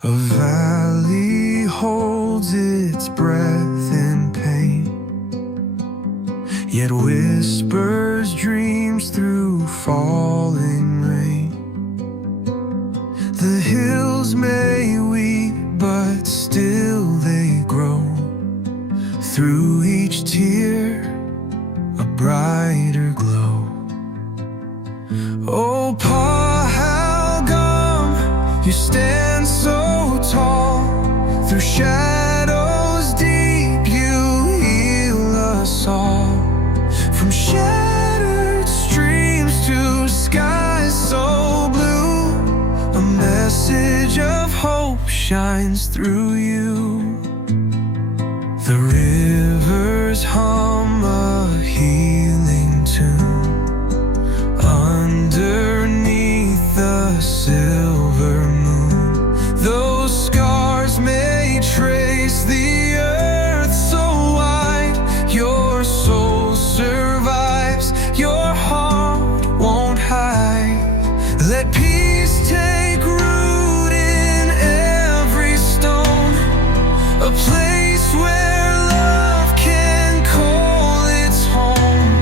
A valley holds its breath in pain, yet whispers dreams through falling rain. The hills may weep, but still they grow. Through each tear, a brighter glow. Oh, Pa, how come you stand so tall? Through shadows deep, you heal us all. From shattered streams to skies so blue, a message of hope shines through you. The rivers hum a healing tune underneath the silver moon. Those scars may trace the earth so wide, your soul survives, your heart won't hide. Let peace take root in every stone, a place where love can call its home.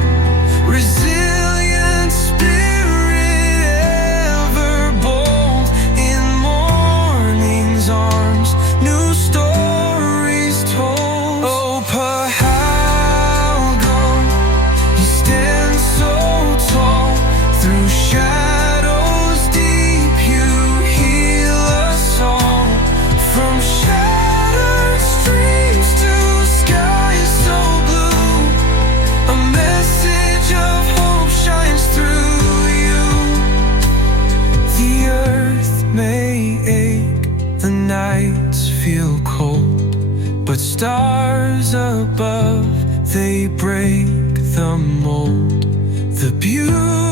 Resilient spirit, ever bold, in morning's arms, new stories told. Oh, Pa, how come you stand so tall? Through shadows deep, you heal us all. From shattered streams to skies so blue, a message of hope shines through you. The earth may ache, the nights feel cold, but stars above, they break the mold. The beauty